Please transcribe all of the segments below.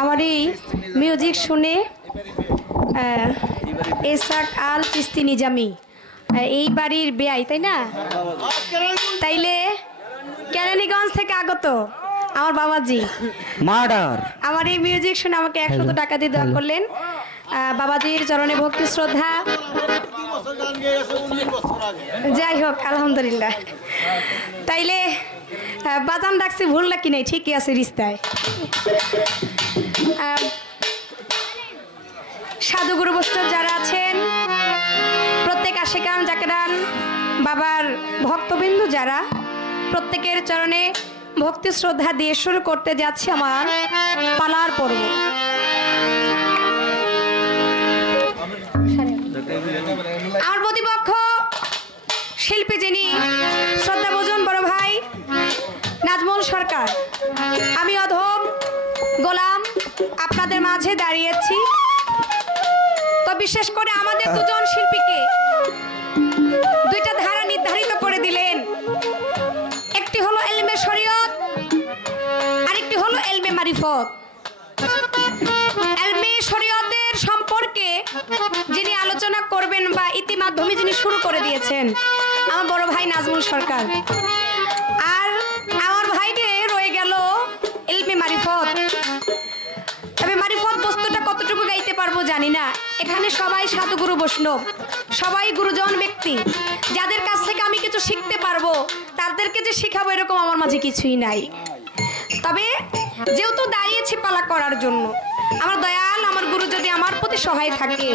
আমার এই মিউজিক শুনে এসাক আল চিস্তি নিজামি এই বাড়ির বেয়াই, তাই না? তাইলে কেরানীগঞ্জ থেকে আগত আমার বাবাজি মার্ডার আমার এই মিউজিক শুনে আমাকে 100 টাকা দিয়ে দেওয়া করলেন। বাবাজির চরণে ভক্তি শ্রদ্ধা। যাই হোক, আলহামদুলিল্লাহ। তাইলে বাজান ডাকছি, ভুল নাকি নাই? ঠিকই আছে রিস্তায়। সাধুগুরু বৈষ্ণব যারা আছেন, প্রত্যেক আশিকান জাকেরান বাবার ভক্তবিন্দু যারা, প্রত্যেকের চরণে ভক্তি শ্রদ্ধা দিয়ে শুরু করতে যাচ্ছি আমার পালার পর্ব। আমার প্রতিপক্ষ শিল্পী যিনি শ্রদ্ধাভোজন বড় ভাই নাজমুল সরকার, আমি অধম গোলাম আপনাদের মাঝে দাঁড়িয়েছি। তো বিশেষ করে আমাদের দুজন শিল্পীকে দুইটা ধারা নির্ধারিত করে দিলেন, একটি হলো এলমে শরীয়ত, আরেকটি হলো এলমে মারিফত। এলমে শরীয়তের সম্পর্কে যিনি আলোচনা করবেন বা ইতিমাধ্যমে যিনি শুরু করে দিয়েছেন আমার বড় ভাই নাজমুল সরকার, আর আমার ভাইকে রয়ে গেল এলমে মারিফত। তবে মারিফত বস্তুটা কতটুকু গাইতে পারবো জানি না। এখানে সবাই সাধুগুরু বৈষ্ণব, সবাই গুরুজন ব্যক্তি, যাদের কাছ থেকে আমি কিছু শিখতে পারবো, তাদেরকে যে শিখাবো এরকম আমার মাঝে কিছুই নাই। তবে যেহেতু দাঁড়িয়েছি পালা করার জন্য, আমার দয়াল আমার গুরু যদি আমার প্রতি সহায় থাকে,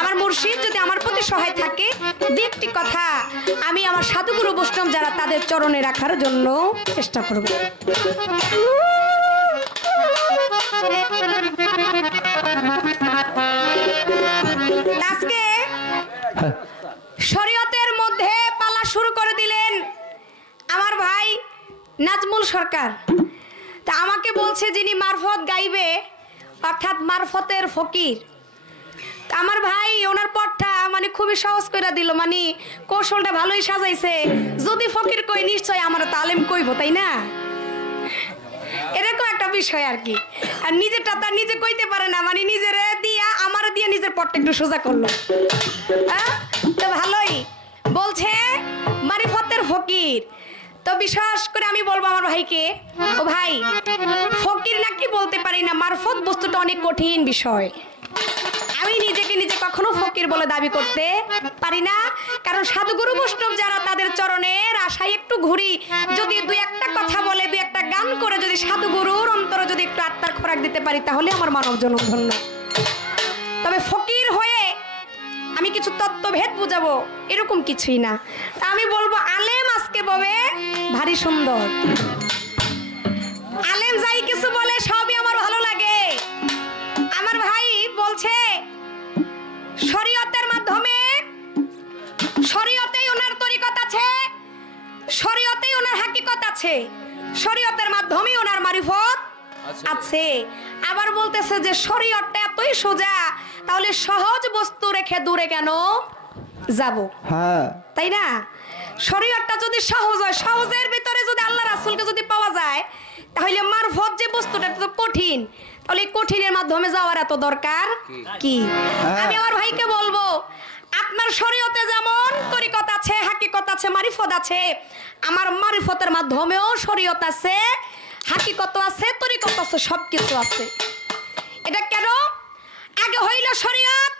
আমার মুর্শিদ যদি আমার প্রতি সহায় থাকে, দু একটি কথা আমি আমার সাধুগুরু বৈষ্ণব যারা তাদের চরণে রাখার জন্য চেষ্টা করব। আজকে শরীয়তের মধ্যে পালা শুরু করে দিলেন আমার ভাই নাজমুল সরকার। তা আমাকে বলছে যিনি মারফত গাইবে, অর্থাৎ মারফতের ফকির। তা আমার ভাই ওনার পথটা মানে খুবই সহজ করে দিল, মানে কৌশলটা ভালোই সাজাইছে। যদি ফকির কই নিশ্চয় আমার তালিম কইব, তাই না? এরকম একটা বিষয় আর কি। আর নিজেরটা তার নিজে কইতে পারে না, মানে নিজের দিয়া আমার দিয়ে নিজের পথটা একটু সোজা করলো। হ্যাঁ, তো ভালোই বলছে মারিফতের ফকির। তো বিশ্বাস করে আমি বলবো আমার ভাইকে, ও ভাই ফকির নাকি বলতে পারি না, মারফত বস্তুটা অনেক কঠিন বিষয়। আমি নিজেকে নিজে কখনো ফকির বলে দাবি করতে পারি না, কারণ সাধুগুরু বৈষ্ণব যারা তাদের চরণের আশায় একটু ঘুরি, যদি দুই একটা কথা বলে, দুই একটা গান করে যদি সাধুগুরুর অন্তরে যদি একটু আত্মার খোরাক দিতে পারি, তাহলে আমার মানব জনম ধন্য। তবে ফকির হয়ে আমি কিছু তত্ত্বভেদ বুঝাবো এরকম কিছুই না। তা আমি বলবো আলেম আজকে ববে ভারী সুন্দর। আলেম যাই কিছু বলে সবই আমার ভালো লাগে। আমার ভাই বলছে শরীয়তের মাধ্যমে, শরীয়তেই ওনার তরিকত আছে, শরীয়তেই ওনার হাকিকত আছে, শরীয়তের মাধ্যমেই ওনার মারিফত আছে। আবার বলতেছে যে শরীয়তটা এতই সোজা, তাহলে সহজ বস্তু রেখে দূরে কেন যাব? হ্যাঁ, তাই না? শরীয়তটা যদি সহজ হয়, সহজের ভিতরে যদি আল্লাহ রাসূলকে যদি পাওয়া যায়, তাহলে মারফত যে বস্তুটা তো কঠিন, তাহলে কঠিনের মাধ্যমে যাওয়ার এত দরকার কি? আমি আমার ভাইকে বলবো আপনার শরীয়তে যেমন তরিকত আছে, হাকিকত আছে, মারিফত আছে, আমার মারিফতের মাধ্যমেও শরীয়ত আছে, হাকিকত আছে, তরিকত আছে, সবকিছু আছে। এটা কেন? আগে হইল শরীয়ত,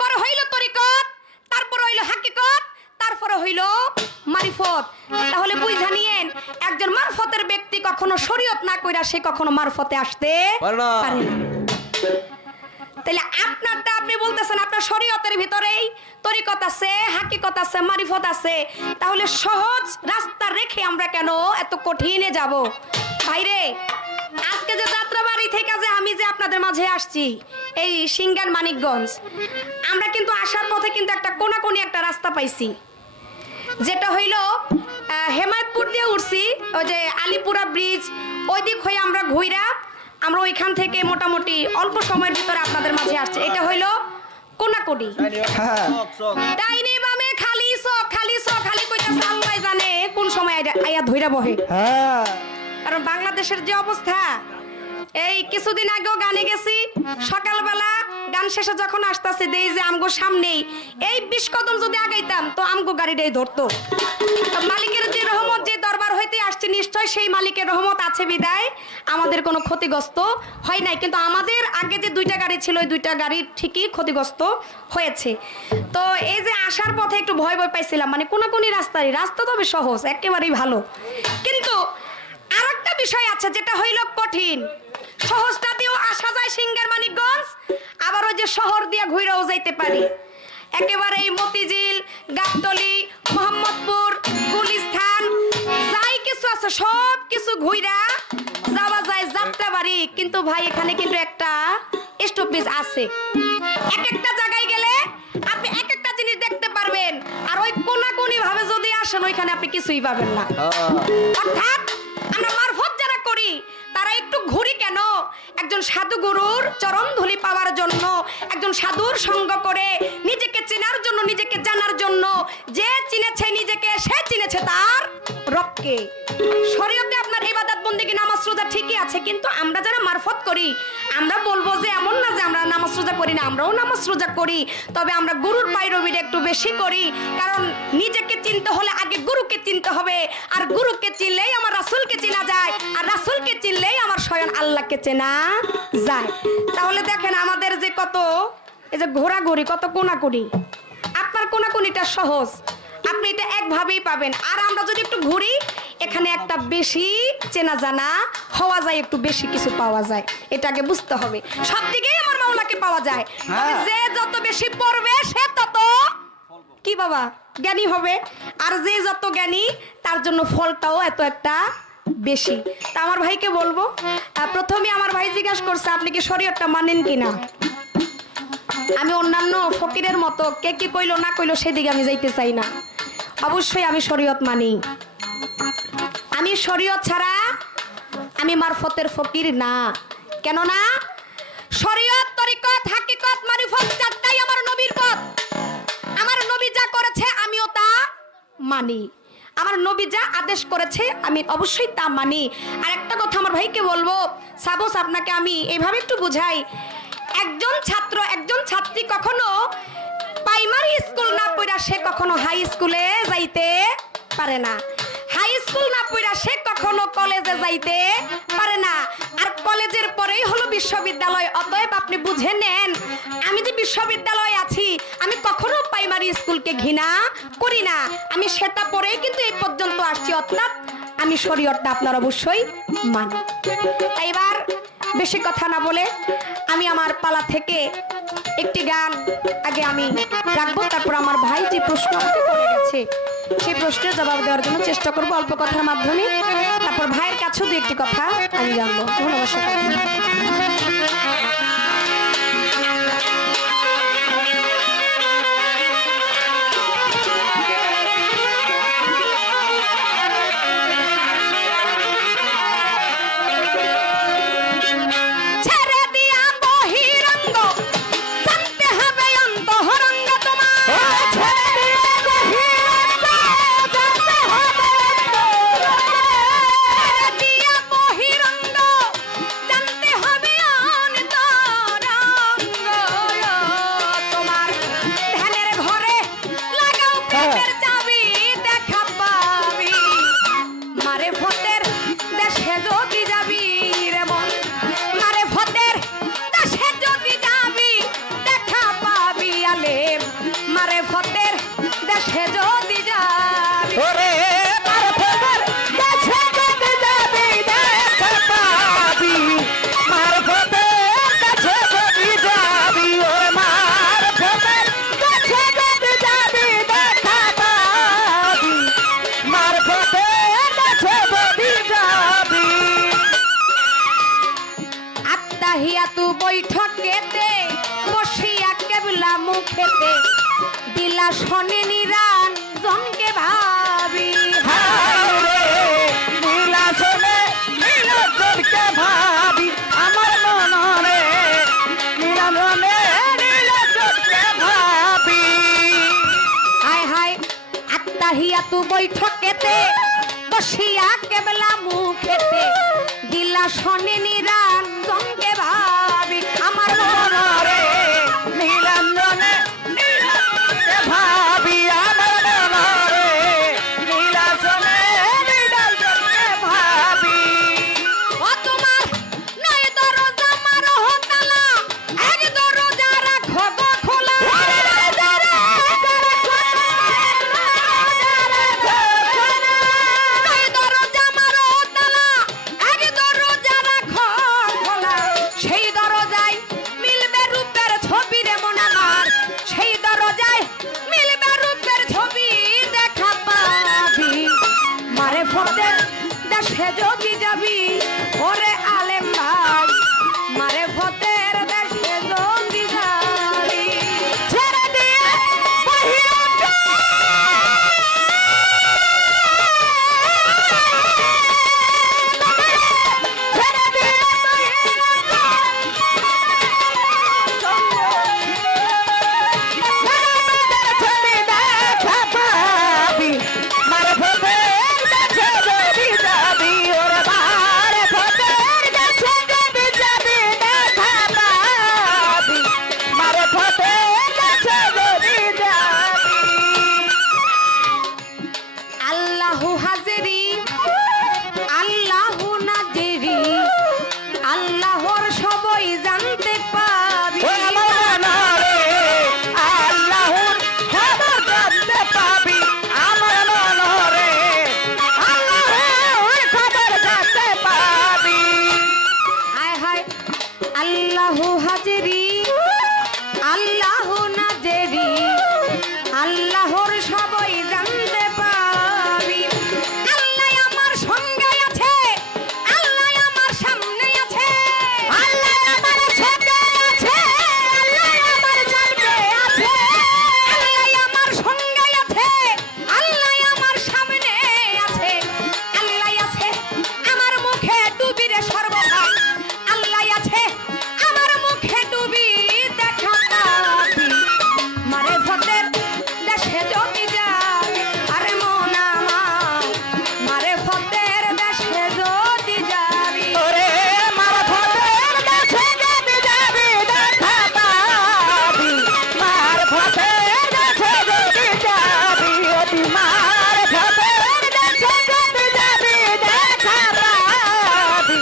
পরে হইল তরিকত, তারপর হইল হাকিকত, তারপরে হইল মারিফত। তাহলে বুঝা নিয়েন, একজন মারফতের ব্যক্তি কখনো শরীয়ত না কইরা সে কখনো মারফতে আসতে পারে না। তাহলে আপনারটা আপনি বলতেছেন আপনার শরীয়তের ভিতরেই তরিকত আছে, হাকিকত আছে, মারিফত আছে, তাহলে সহজ রাস্তা রেখে আমরা কেন এত কঠিনে যাব? ভাইরে, আজকে যে যাত্রাবাড়ি থেকে যে আমি যে আপনাদের মাঝে আসছি, এই সিংগান মানিকগঞ্জ, আমরা কিন্তু আসার পথে কিন্তু একটা কোনাকুনি একটা রাস্তা পাইছি, যেটা হইল হেমায়তপুর দিয়ে উঠছি, ওই যে আলিপুরা ব্রিজ ওই দিক হয়ে আমরা ঘুইরা আমরা ওইখান থেকে মোটামুটি অল্প সময়ের ভিতরে আপনাদের মাঝে আসছে। এটা হইল কোনাকুনি। ডাইনি বামে খালি চোখ, খালি চোখ, খালি কইতে আছে আল্লাহ জানে কোন সময় আইয়া ধইরা বহে। হ্যাঁ কারণ বাংলাদেশের যে অবস্থা, এই কিছুদিন আগেও গানে গেছি, সকালবেলা গান শেষে যখন আসতেছে দেই যে আমগো সামনেই এই 20 কদম যদি আগাইতাম তো আমগো গাড়িটাই ধরতো। মালিকের যে রহমত, যে দরবার হইতে আসছে, নিশ্চয় সেই মালিকের রহমত আছে বিদায় আমাদের কোনো ক্ষতিগ্রস্ত হয় নাই। কিন্তু আমাদের আগে যে 2টা গাড়ি ছিল, ওই 2টা গাড়ি ঠিকই ক্ষতিগ্রস্ত হয়েছে। তো এই যে আসার পথে একটু ভয় ভয় পাইছিলাম, মানে কোনাকুনি রাস্তা তবে সহজ, একেবারেই ভালো। কিন্তু আরেকটা বিষয় আছে যেটা হইল কঠিন। সহজটা দিয়েও আসা যায় সিঙ্গার মানিকগঞ্জ, আবার ওই যে শহর দিয়ে ঘুরেও যাইতে পারি। একেবারে এই মতিঝিল, গাবতলী, মোহাম্মদপুর, গুলিস্তান যাই কিছু আছে সব কিছু ঘুইরা যাওয়া যায় যাত্রাবাড়ি। কিন্তু ভাই এখানে কিন্তু একটা স্টপেজ আছে। এক একটা জায়গায় গেলে আপনি এক একটা জিনিস দেখতে পারবেন, আর ওই কোনাকুনি ভাবে যদি আসেন ওইখানে আপনি কিছুই পাবেন না। অর্থাৎ আমরা মারফত যারা করি তারা একটু ঘুরি কেন? একজন সাধু গুরুর চরণ ধুলি পাওয়ার জন্য, একজন সাধুর সঙ্গ করে নিজেকে চেনার জন্য, নিজেকে জানার জন্য। যে চিনেছে নিজেকে, সে চিনেছে তার রবকে। শরীয়তে আপনার ইবাদত বন্দেগী নামাজ রোজা ঠিকই আছে, কিন্তু আমরা যারা মারফত করি আমরা বলবো যে এমন না যে আমরা নামাজ রোজা করি না, আমরাও নামাজ রোজা করি, তবে আমরা গুরুর পাইরবিটা একটু বেশি করি। কারণ নিজেকে চিনতে হলে আগে গুরুকে চিনতে হবে, আর গুরুকে চিনলেই আমার রাসূলকে চেনা যায়, আর রাসূলকে চিনলেই আমার স্বয়ং আল্লাহকে চেনা যায়। তাহলে দেখেন আমাদের যে কত এই যে ঘোরাঘুরি, কত কোনাকুনি। আপনার কোনাকুনিটা সহজ, আপনি এটা একভাবেই পাবেন। আর আমরা যদি একটু ঘুরি, এখানে একটা বেশি চেনা জানা হওয়া যায়, একটু বেশি কিছু পাওয়া যায়। এটা আগে বুঝতে হবে। সব দিকেই আমার মাওলাকে পাওয়া যায়, তবে যে যত বেশি পড়বে সে তত কি বাবা জ্ঞানী হবে, আর যে যত জ্ঞানী তার জন্য ফলটাও এত একটা বেশি। তা আমার ভাইকে বলবো, প্রথমে আমার ভাই জিজ্ঞাসা করছে আপনি কি শরীয়তটা মানেন কিনা। আমি অন্যান্য ফকিরের মতো কে কি কইলো না কইলো সেদিকে আমি যাইতে চাই না। অবশ্যই আমি শরীয়ত মানি। আমি শরীয়ত ছাড়া আমি মারফতের ফকির না। কেন না? শরীয়ত, তরিকত, হাকিকত, মারিফত চারটাই আমার নবীর পথ। আমার নবী যা করেছে আমিও তা মানি। আমার নবী যা আদেশ করেছে আমি অবশ্যই তা মানি। আর একটা কথা আমার ভাইকে বলবো, সাপোজ আপনাকে আমি এইভাবে একটু বুঝাই। একজন ছাত্র, একজন ছাত্রী কখনো প্রাইমারি স্কুল না পড়া সে কখনো হাই স্কুলে যাইতে পারে না। হাই স্কুল না পড়া সে কখনো কলেজে যাইতে পারে না। আর কলেজের পরেই হলো বিশ্ববিদ্যালয়। অতএব আপনি বুঝে নেন, আমি যে বিশ্ববিদ্যালয়ে আছি আমি কখনো প্রাইমারি স্কুলকে ঘৃণা করি না। আমি সেটা পরেই কিন্তু এই পর্যন্ত আসছি। অর্থাৎ আমি শরীয়তটা আপনার অবশ্যই মানি। এবার বেশি কথা না বলে আমি আমার পালা থেকে একটি গান আগে আমি রাখবো, তারপর আমার ভাই যে প্রশ্ন আমাকে করে গেছে সেই প্রশ্নের জবাব দেওয়ার জন্য চেষ্টা করবো অল্প কথার মাধ্যমে। তারপর ভাইয়ের কাছেও দু একটি কথা আমি জানবো। ধন্যবাদ সকলকে। বৈঠকেতে বসিয়া কেবলা মুখেতে দিলা শনে নিরান জনকে ভাবি। দিলা শনে নিরান জনকে ভাবি আমার মনরে নিরাননে নিরান জনকে ভাবি। হায় হায় আত্মাহিয়া এত বৈঠকেতে বসিয়া কেবলা মুখেতে দিলা শনি নিরঞ্জনকে ভাবি আমার মনরে নীলাঞ্জনে ভাবি আমার মনরে নীলাঞ্জনে নীলাঞ্জনে ভাবি ও তোমার নয় দরজা মারো হতালা এক দরজা রাখো গো খোলা নয় দরজা মারো হতালা এক দরজা রাখো খোলা সেই দরজায় মিলবে রূপের ছবি রে মন আমার সেই দরজায় মিলবে রূপের ছবি দেখা পাবি মারে ফতে দেশে যদি যাবি ওরে আলেম ভাই মারে ফতের দেশে যদি যাবি ছেড়ে দিয়ে বাহিরে ছেড়ে দিয়ে ছবি দেখা পাবি মারে ফতের কাছে যদি যাবি ওরে মারে ফতের কাছে যদি যাবি দেখা পাবি মারে ফতের কাছে যদি যাবি আল্লাহু হাজিরি আল্লাহু নাজিরি আল্লাহর সবই জানতে পাবি ও আমার মনরে আল্লাহর খবর জানতে পাবি আমার মনরে আল্লাহর খবর জানতে পাবি হায় হায় আল্লাহু হাজিরি আল্লাহু নাজিরি আল্লাহর সবই জানতে পাবি আল্লাহ আমার সঙ্গে আছে আল্লাহ আমার সামনে আছে আল্লাহ আমার সাথে আছে আল্লাহ আমার জানতে আছে আল্লাহ আমার সঙ্গে আছে আল্লাহ আমার সামনে আছে আল্লাহ আছে আমার মুখে ডুবি রে সর্বদা আল্লাহ আছে আমার মুখে ডুবি দেখা পাবি মারে ফতের দেশে যদি যাবি আরে মন আমার মারে ফতের দেশে যদি যাবি ওরে মার ফতের কাছে যদি যাবি দেখা পাবি মার ফতের কাছে যদি যাবি অতি মার ফতের কাছে যদি যাবি দেখা পাবি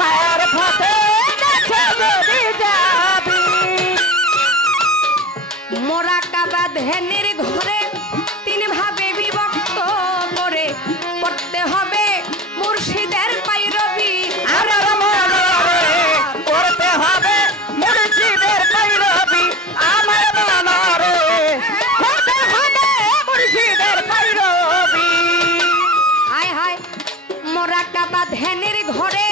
মার ফতের কাছে যদি যাবি মোরা কাবা ধ্যানের ঘরে তিন ভাবে বিভক্ত করে পড়তে হবে মুর্শিদের পাইরবি আমার মনরে করতে হবে মুর্শিদের পাইরবি আমার মনরে করতে হবে মুর্শিদের পাইরবি হায় হায় মোরা কাবা ধ্যানের ঘরে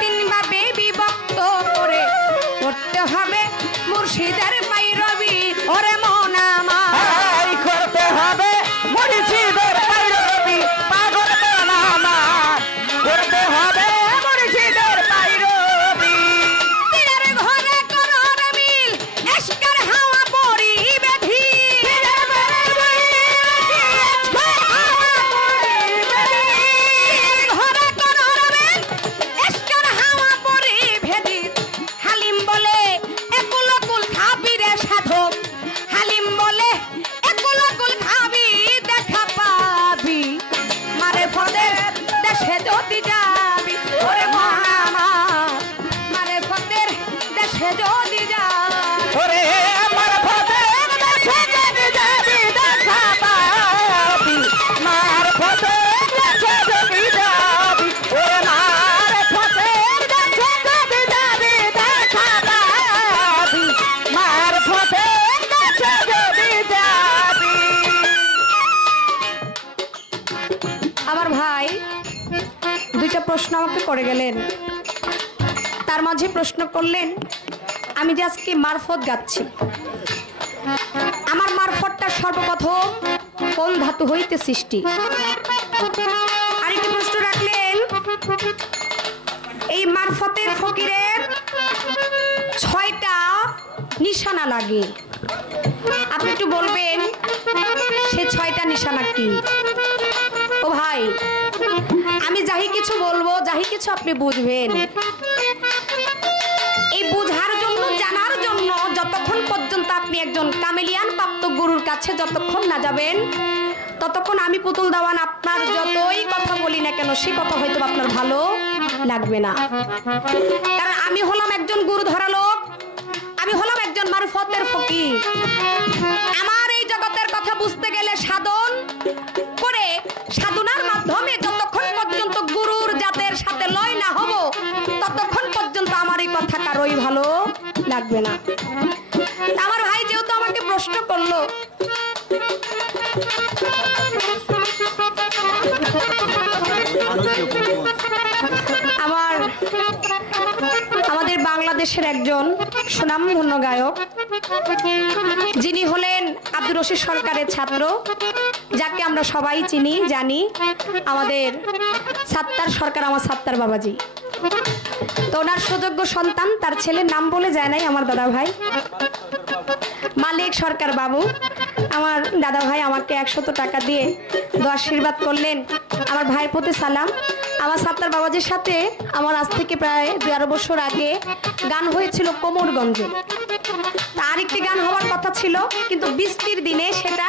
তিন ভাবে বিভক্ত করে পড়তে হবে মুর্শিদের পাইরবি ওরে মন আমার এই করতে হবে মুর্শিদের পাইরবি পাগল মন আমার করতে হবে মুর্শিদের পাইরবি দিনের ঘরে করর মিল এশকের হাওয়া পরিবে ধীর ঘরে করর মিল এশকের হাওয়া পরিবে ধীর হালিম বলে একুল কুল খাবি রে সাধক হালিম বলে একুল কুল খাবি দেখা পাবি মারে ফদের দেশে যদি যাবি ওরে মামা মারে ফদের দেশে যদি যাবি ওরে আমার ফতের কাছে যদি যাবি দেখা পাবি মার ফতের কাছে যদি যাবি ওরে মার ফতের কাছে যদি যাবি দেখা পাবি মার ফতের কাছে যদি যাবি আমার ভাই দুইটা প্রশ্ন আমাকে করে গেলেন তার মাঝে প্রশ্ন করলেন আমি যে আজকে মারফত গাচ্ছি আমার মারফতটা সর্বপ্রথম কোন ধাতু হইতে সৃষ্টি আরেকটি প্রশ্ন রাখলেন এই মারফতের ফকিরের 6টা নিশানা লাগে আপনি একটু বলবেন সে 6টা নিশানা কি? ও ভাই, আমি যাই কিছু বলবো, যাই কিছু আপনি বুঝবেন, এই বুঝার জন্য, জানার জন্য যতক্ষণ পর্যন্ত আপনি একজন কামেলিয়ান প্রাপ্ত গুরুর কাছে যতক্ষণ না যাবেন, ততক্ষণ আমি পুতুল দেওয়ান আপনার যতই কথা বলি না কেন, সে কথা হয়তো আপনার ভালো লাগবে না। কারণ আমি হলাম একজন গুরু ধরা লোক, আমি হলাম একজন মারফতের ফকির। আমার এই জগতের কথা বুঝতে গেলে সাধন করে, সাধনার মাধ্যমে যতক্ষণ পর্যন্ত গুরুর জাতের সাথে লয় না হব, ততক্ষণ পর্যন্ত আমার এই কথা কারোই ভালো লাগবে না। আমার ভাই যেহেতু আমাকে প্রশ্ন করলো, আমাদের বাংলাদেশের একজন সুনামধন্য গায়ক, যিনি হলেন আব্দুর রশিদ সরকারের ছাত্র, যাকে আমরা সবাই চিনি জানি, আমাদের সাত্তার সরকার, আমার সাত্তার বাবাজি। তো ওনার সুযোগ্য সন্তান, তার ছেলের নাম বলে যায় নাই, আমার দাদা ভাই মালিক সরকার বাবু। আমার দাদা ভাই আমাকে 100 টাকা দিয়ে আশীর্বাদ করলেন। আমার ভাইয়ের প্রতি সালাম। আমার সাত্তার বাবাজির সাথে আমার আজ থেকে প্রায় 12 বছর আগে গান হয়েছিল কোমরগঞ্জে। তার একটি গান হওয়ার কথা ছিল, কিন্তু বৃষ্টির দিনে সেটা,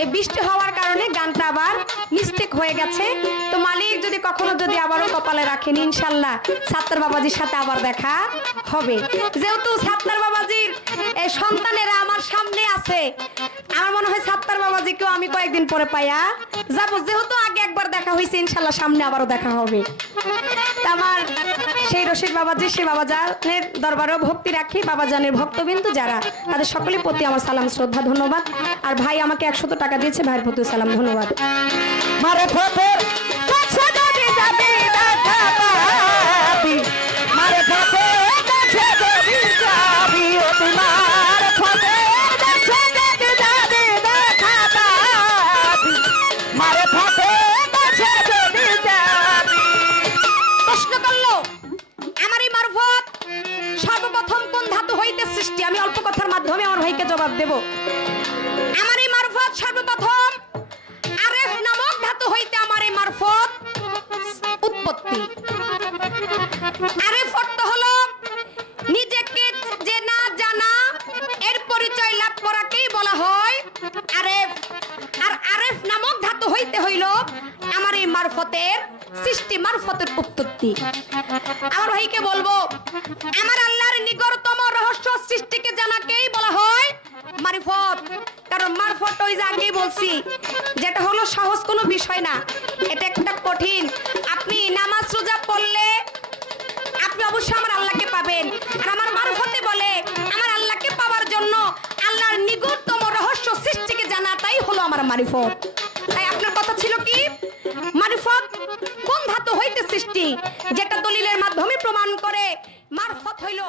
এই বৃষ্টি হওয়ার কারণে গানটা আবার মিস্টেক হয়ে গেছে। তো মালিক যদি কখনো যদি আবারও কপালে রাখেন, ইনশাল্লাহ সাত্তার বাবাজির সাথে আবার দেখা হবে। যেহেতু সাত্তার বাবাজির এই সন্তানেরা আমার সামনে আছে, আমার মনে হয় সাত্তার বাবাজিকেও আমি কয়েকদিন পরে পাইয়া যাবো। যেহেতু আগে একবার দেখা হয়েছে, ইনশাল্লাহ সামনে আবারও দেখা হবে। আমার সেই রশিদ বাবাজি, সেই বাবাজানের দরবারেও ভক্তি রাখি। বাবাজানের ভক্তবিন্দু যারা, তাদের সকলের প্রতি আমার সালাম শ্রদ্ধা ধন্যবাদ। আর ভাই আমাকে 100 টাকা দিয়েছে, ভাইয়ের প্রতি সালাম ধন্যবাদ। মারফতের কাছে যদি যাবি দেখা পাবি, মারফতের কাছে যদি যাবি, অতি মারফতের কাছে যদি যাবি দেখা পাবি, মারফতের কাছে যদি যাবি। প্রশ্ন করলো, আমার এই মারফত সর্বপ্রথম কোন ধাতু হইতে সৃষ্টি? আমি অল্প কথার মাধ্যমে আমার ভাইকে জবাব দেব। আমার এই মারফত সর্বপ্রথম আরেফ নামক ধাতু হইতে আমার এই মারফত উৎপত্তি। আরেফ অর্থ হলো নিজেকে যে না জানা, এর পরিচয় লাভ করাকেই বলা হয় আরেফ। আর আরেফ নামক ধাতু হইতে হইল আমার এই মারফতের সৃষ্টি, মারফতের উৎপত্তি। আমার ভাইকে বলবো, আমার আল্লাহর নিকটতম রহস্য সৃষ্টিকে জানাকেই বলা হয় মারিফত। কারণ মারফত ওই যে আগেই বলছি, যেটা হলো সহজ কোনো বিষয় না, এটা একটা কঠিন। আপনি নামাজ রোজা পড়লে আপনি অবশ্যই আমার আল্লাহকে পাবেন। আর আমার মারফতে বলে, আমার আল্লাহকে পাওয়ার জন্য আল্লাহর নিকটতম রহস্য সৃষ্টিকে জানাটাই হলো আমার মারিফত। তাই আপনার কথা ছিল কি, মারিফত কোন ধাতু হইতে সৃষ্টি, যেটা দলিলের মাধ্যমে প্রমাণ করে মারফত হইল